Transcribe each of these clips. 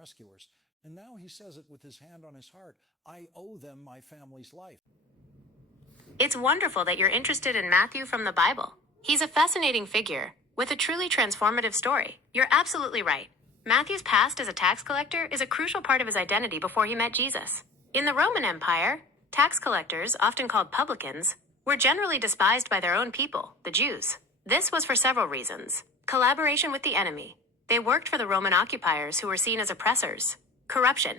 rescuers. And now he says it with his hand on his heart. I owe them my family's life. It's wonderful that you're interested in Matthew from the Bible. He's a fascinating figure with a truly transformative story. You're absolutely right. Matthew's past as a tax collector is a crucial part of his identity before he met Jesus. In the Roman Empire, tax collectors, often called publicans, were generally despised by their own people, the Jews. This was for several reasons. Collaboration with the enemy. They worked for the Roman occupiers who were seen as oppressors. Corruption.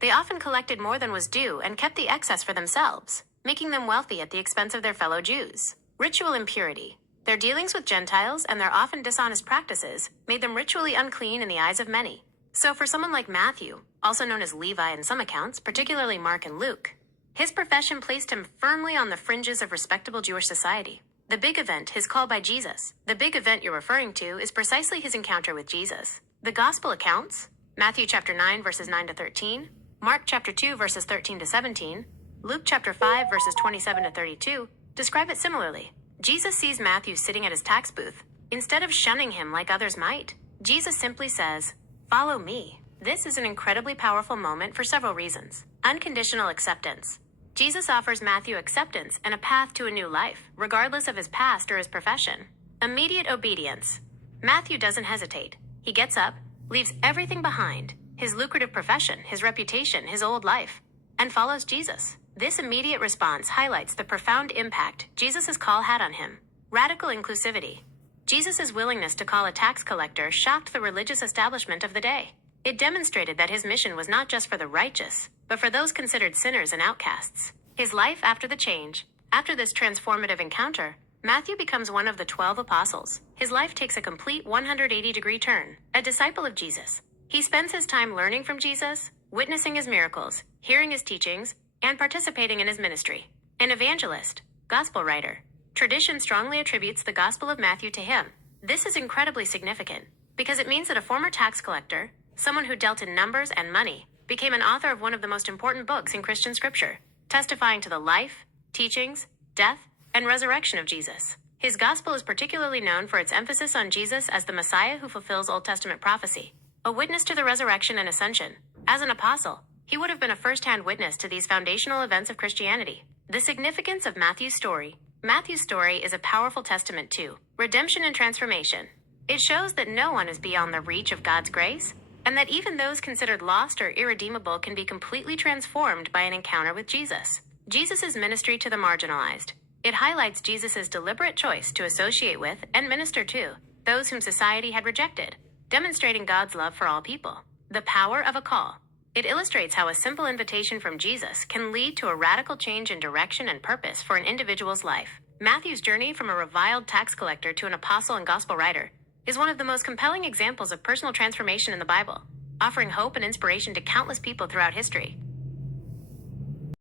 They often collected more than was due and kept the excess for themselves, making them wealthy at the expense of their fellow Jews. Ritual impurity. Their dealings with Gentiles and their often dishonest practices made them ritually unclean in the eyes of many. So for someone like Matthew, also known as Levi in some accounts, particularly Mark and Luke, his profession placed him firmly on the fringes of respectable Jewish society. The big event, his call by Jesus. The big event you're referring to is precisely his encounter with Jesus. The gospel accounts, Matthew chapter 9 verses 9 to 13, Mark chapter 2 verses 13 to 17, Luke chapter 5 verses 27 to 32, describe it similarly. Jesus sees Matthew sitting at his tax booth. Instead of shunning him like others might, Jesus simply says, "Follow me." This is an incredibly powerful moment for several reasons. Unconditional acceptance. Jesus offers Matthew acceptance and a path to a new life, regardless of his past or his profession. Immediate obedience. Matthew doesn't hesitate. He gets up, leaves everything behind, his lucrative profession, his reputation, his old life, and follows Jesus. This immediate response highlights the profound impact Jesus' call had on him. Radical inclusivity. Jesus' willingness to call a tax collector shocked the religious establishment of the day. It demonstrated that his mission was not just for the righteous, but for those considered sinners and outcasts. His life after the change. After this transformative encounter, Matthew becomes one of the 12 apostles. His life takes a complete 180-degree turn. A disciple of Jesus. He spends his time learning from Jesus, witnessing his miracles, hearing his teachings, and participating in his ministry. An evangelist, gospel writer. Tradition strongly attributes the Gospel of Matthew to him. This is incredibly significant because it means that a former tax collector, someone who dealt in numbers and money, became an author of one of the most important books in Christian scripture, testifying to the life, teachings, death, and resurrection of Jesus. His gospel is particularly known for its emphasis on Jesus as the Messiah who fulfills Old Testament prophecy, a witness to the resurrection and ascension. As an apostle, he would have been a first-hand witness to these foundational events of Christianity. The significance of Matthew's story. Matthew's story is a powerful testament to redemption and transformation. It shows that no one is beyond the reach of God's grace, and that even those considered lost or irredeemable can be completely transformed by an encounter with Jesus. Jesus' ministry to the marginalized. It highlights Jesus' deliberate choice to associate with and minister to those whom society had rejected, demonstrating God's love for all people. The power of a call. It illustrates how a simple invitation from Jesus can lead to a radical change in direction and purpose for an individual's life. Matthew's journey from a reviled tax collector to an apostle and gospel writer is one of the most compelling examples of personal transformation in the Bible, offering hope and inspiration to countless people throughout history.